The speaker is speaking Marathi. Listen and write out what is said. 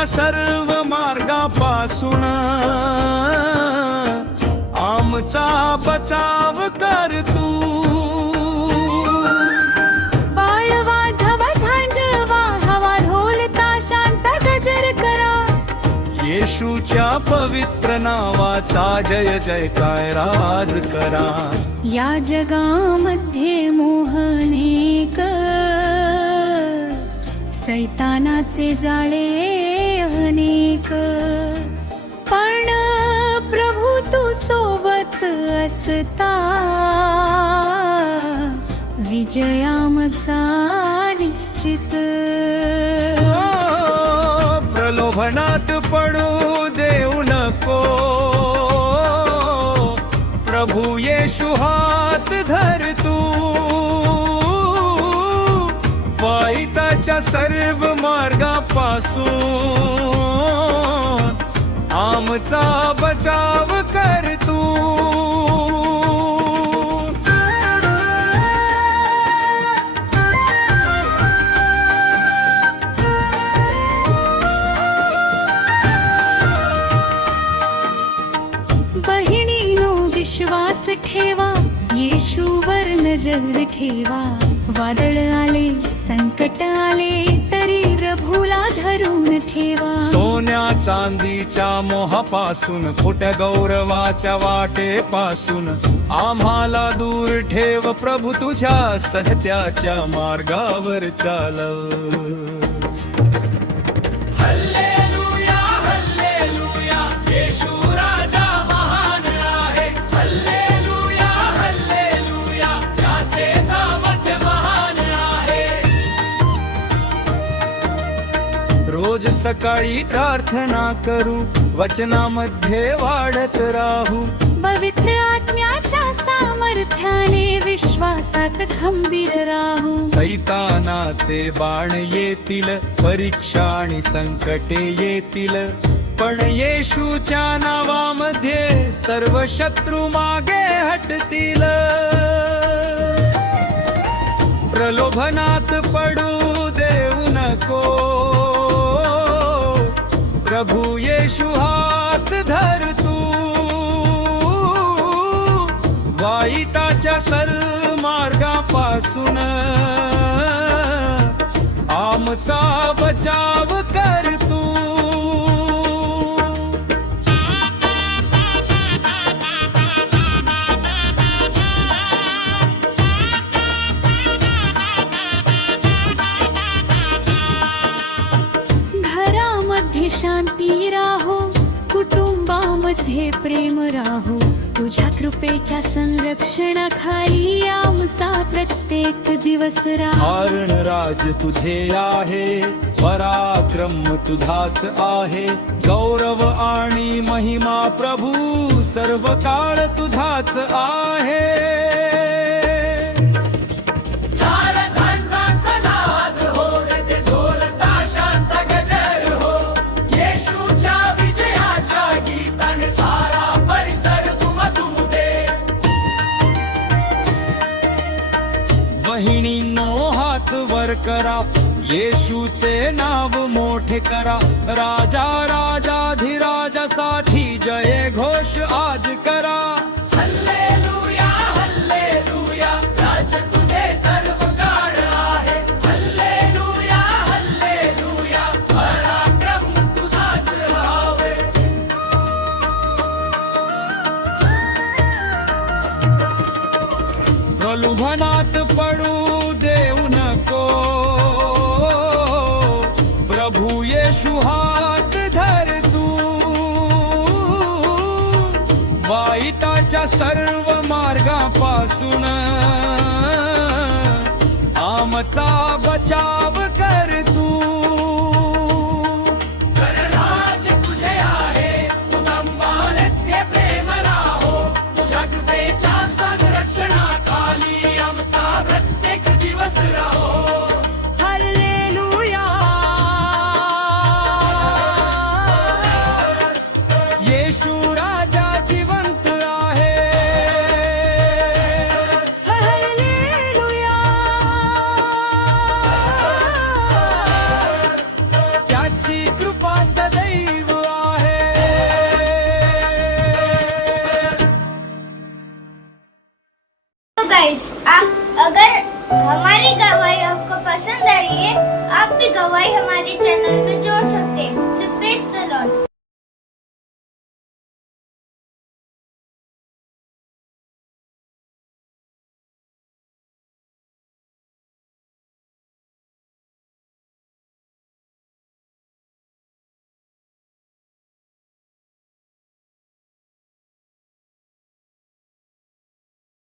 वाईटाच्या सर्व मार्गापासून आमचा बचाव कर तू. बाळवा झवा झांजवा हवा ढोल ताशांचा गजर करा. येशूच्या पवित्र नावाचा जय जयकार आज करा. या जगामध्ये मोहनेक सैतानाचे जाळे अनेक, पण प्रभू तू सोबत असता विजय आमचा निश्चित. प्रलोभनात पडू देऊ नको, प्रभू येशू हात धर तू. वाईटाच्या सर्व मार्गापासून आमचा बचाव कर तू. बहिणीनो विश्वास ठेवा, येशूवर नजर ठेवा. वादळ आले संकट आले तरी प्रभूला धरून ठेवा. सोन्या चांदीच्या मोहापासून खोट्या गौरवाच्या वाटेपासून आम्हाला दूर ठेव. प्रभू तुझ्या सत्याच्या मार्गावर चालव. रोज सकाळी प्रार्थना करू, वचनामध्ये वाढत राहू. पवित्र आत्म्याच्या सामर्थ्याने विश्वासात खंबीर राहू. सैतानाचे बाण येतील, परीक्षा आणि संकटे येतील, पण येशूच्या नावामध्ये सर्व शत्रू मागे हटतील. प्रलोभनात पडू देऊ नको, प्रभू येशू हात धर तू. वाईटाच्या सर्व मार्गापासून आमचा बचाव कर तू. शांती राहो, कुटुंबामध्ये प्रेम राहो. तुझ्या कृपेच्या संरक्षणाखाली आमचा प्रत्येक दिवस राहो. कारण राज तुझे आहे, पराक्रम तुझाच आहे. गौरव आणि महिमा प्रभू सर्व काळ तुझाच आहे. बहिणींनो हात वर करा, येशूचे नाव मोठे करा. राजा राजाधिराजासाठी जय घोष आज करा. हल्लेलुया हल्लेलुया, राज तुझे सर्व काळ आहे. हल्लेलुया हल्लेलुया, पराक्रम तुझाच हवे. प्रलोभनात पडू देऊ नको, प्रभू येशू हात धर तू. वाईटाच्या सर्व मार्गापासून आमचा बचाव कर तू. राज तुझे आहे, कुटुंबामध्ये प्रेम राहो. तुझ्या कृपेच्या संरक्षणाखाली आमचा प्रत्येक दिवस राहो. हालेलुया, येशू राजा जिवंत आहे. हालेलुया. अगर हमारी गवाही आपको पसंद आ रही है, आप भी गवाही हमारे चैनल में जोड़ सकते हैं। तो प्रेज़ द लॉर्ड।